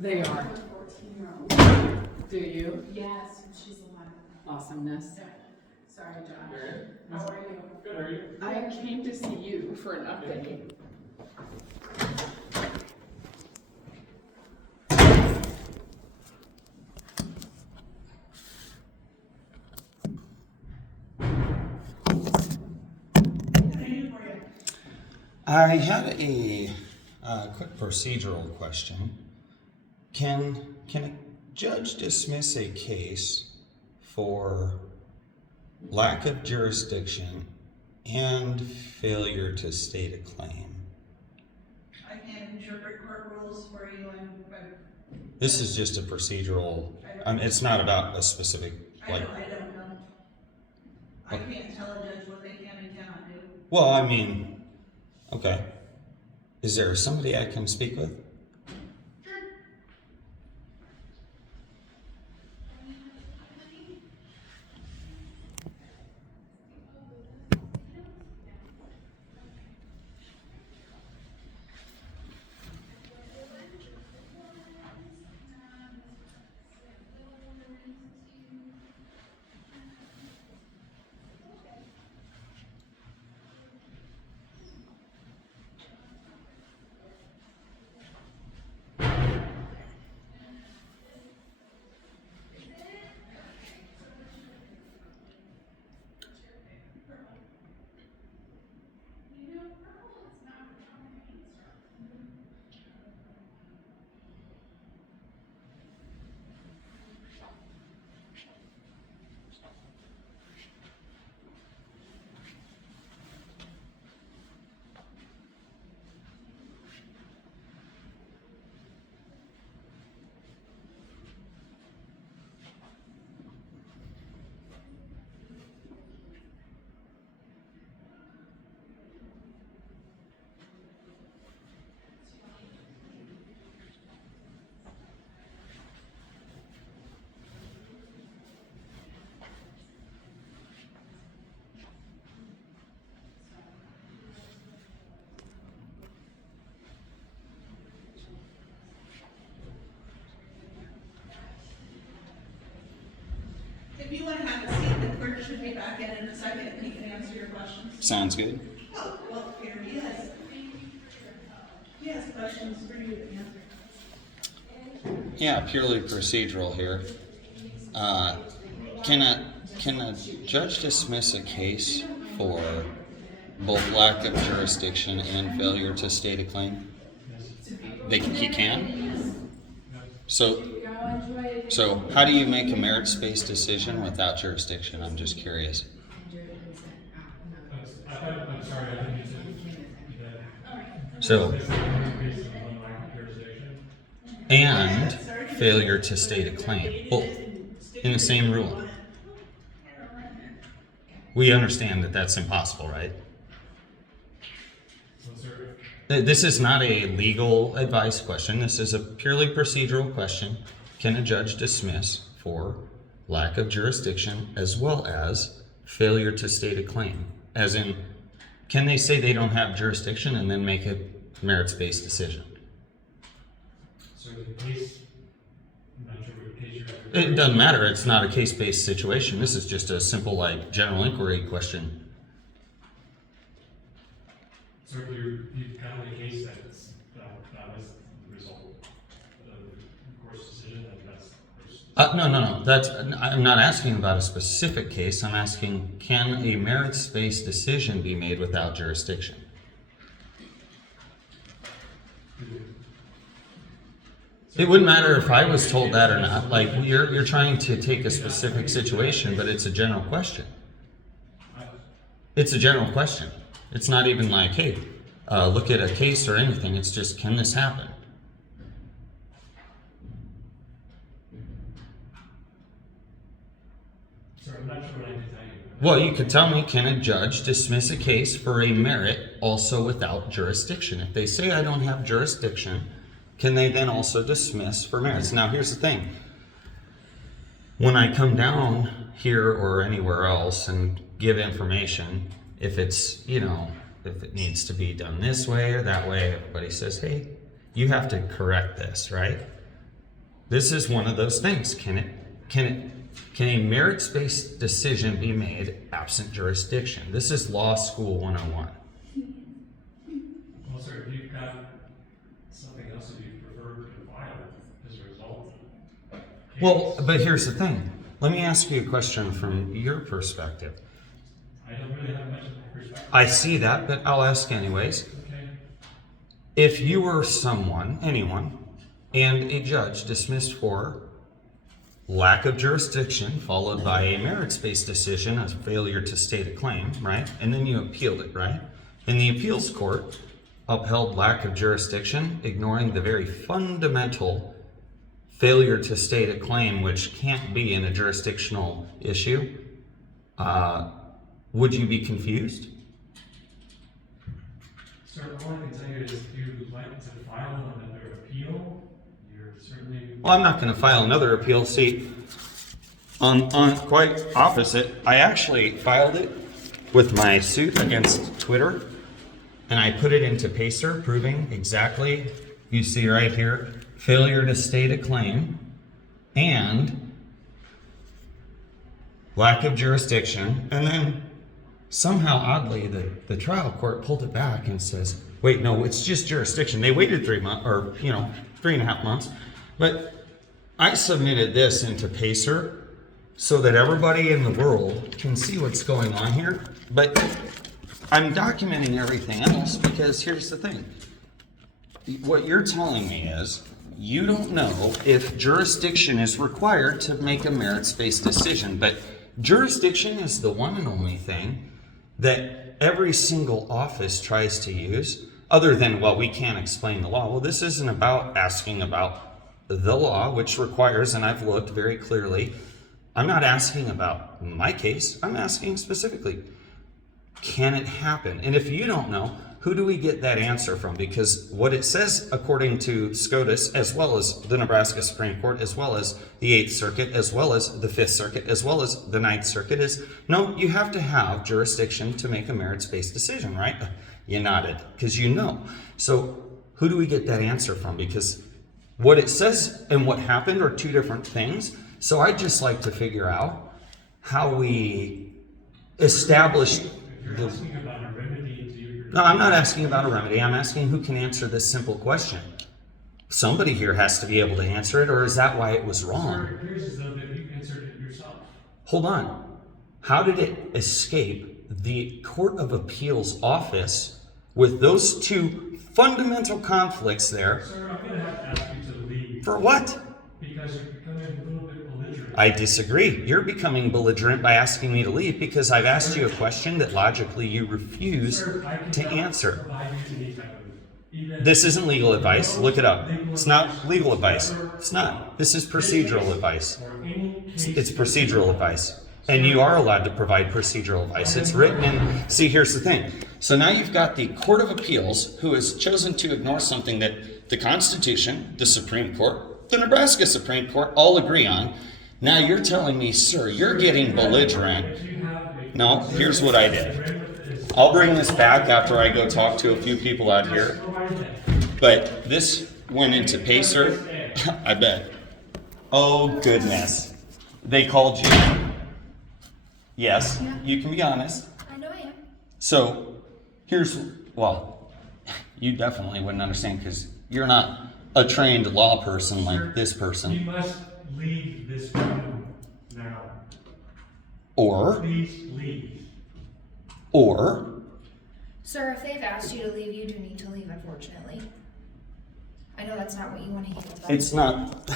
They are. 14-year-old. Do you? Yes, she's 11. Awesomeness. Sorry, Josh. How are you? Good, are you? I came to see you for an update. I had a quick procedural question. Can a judge dismiss a case for lack of jurisdiction and failure to state a claim? I can't interpret court rules for you, This is just a procedural. It's not about a specific I like. don't know. I can't tell a judge what they can and cannot do. Well, I mean, okay. Is there somebody I can speak with? If you want to have a seat, the clerk should be back in a second and he can answer your questions. Sounds good. Oh, well, here he is. He has questions for you to answer. Yeah, purely procedural here. Can a judge dismiss a case for both lack of jurisdiction and failure to state a claim? He can? So how do you make a merits-based decision without jurisdiction? I'm just curious. I'm sorry, I didn't mean to. So, Based on lack of jurisdiction. and failure to state a claim, both in the same ruling. We understand that that's impossible, right? So, sir, This is not a legal advice question. This is a purely procedural question. Can a judge dismiss for lack of jurisdiction as well as failure to state a claim? As in, can they say they don't have jurisdiction and then make a merits-based decision? so the case, I'm not sure what case you're. It doesn't matter. It's not a case-based situation. This is just a simple, like, general inquiry question. So if you've got a case that was the result of the court's decision, then that's. No. I'm not asking about a specific case. I'm asking, can a merits-based decision be made without jurisdiction? It wouldn't matter if I was told that or not. Like, you're trying to take a specific situation, but it's a general question. It's a general question. It's not even like, hey, look at a case or anything. It's just, can this happen? Sorry, I'm not sure what I can tell you. Well, you could tell me, can a judge dismiss a case for a merit also without jurisdiction? If they say I don't have jurisdiction, can they then also dismiss for merits? Now, here's the thing. When I come down here or anywhere else and give information, if it's, if it needs to be done this way or that way, everybody says, hey, you have to correct this, right? This is one of those things. Can a merits-based decision be made absent jurisdiction? This is Law School 101. Well, sir, if you've got something else that you prefer to file as a result. Well, but here's the thing. Let me ask you a question from your perspective. I don't really have much of a perspective. I see that, but I'll ask anyways. Okay. If you were someone, anyone, and a judge dismissed for lack of jurisdiction, followed by a merits-based decision, a failure to state a claim, right? And then you appealed it, right? And the appeals court upheld lack of jurisdiction, ignoring the very fundamental failure to state a claim, which can't be in a jurisdictional issue. Would you be confused? Sir, all I can tell you is if you'd like to file another appeal, you're certainly. Well, I'm not going to file another appeal. See, on quite opposite, I actually filed it with my suit against Twitter, and I put it into Pacer, proving exactly, you see right here, failure to state a claim and lack of jurisdiction. And then somehow, oddly, the trial court pulled it back and says, wait, no, it's just jurisdiction. They waited 3 months, or 3.5 months. But I submitted this into Pacer so that everybody in the world can see what's going on here. But I'm documenting everything else because here's the thing. What you're telling me is you don't know if jurisdiction is required to make a merits-based decision, but jurisdiction is the one and only thing that every single office tries to use, other than, well, we can't explain the law. Well, this isn't about asking about the law, which requires, and I've looked very clearly, I'm not asking about my case, I'm asking specifically, can it happen? And if you don't know, who do we get that answer from? Because what it says, according to SCOTUS, as well as the Nebraska Supreme Court, as well as the 8th Circuit, as well as the 5th Circuit, as well as the 9th Circuit, is no, you have to have jurisdiction to make a merits-based decision, right? You nodded, because you know. So who do we get that answer from? Because what it says and what happened are two different things. So I'd just like to figure out how we establish If you're asking about a remedy to your. No, I'm not asking about a remedy. I'm asking who can answer this simple question. Somebody here has to be able to answer it, or is that why it was wrong? Sir, it appears as though that you answered it yourself. Hold on. How did it escape the Court of Appeals office with those two fundamental conflicts there? Sir, I'm gonna have to ask you to leave For what? because you're becoming a little bit belligerent. I disagree. You're becoming belligerent by asking me to leave because I've asked you a question that logically you refuse Sir, I to cannot answer. provide you any type of even. This isn't legal advice. Look it up. It's not legal advice. It's not. This is procedural advice. Or any case. It's procedural advice. And you are allowed to provide procedural advice. It's written in. See, here's the thing. So now you've got the Court of Appeals who has chosen to ignore something that the Constitution, the Supreme Court, the Nebraska Supreme Court all agree on. Now you're telling me, sir, you're getting belligerent. If you have a. No, here's what I did. I'll bring this back after I go talk to a few people out here. But this went into Pacer. I bet. Oh, goodness. They called you. Yes, you can be honest. I know I am. So, well, you definitely wouldn't understand because you're not a trained law person like this You person. must leave this room now. Or, Please leave. Sir, if they've asked you to leave, you do need to leave, unfortunately. I know that's not what you want to hear, but. it's not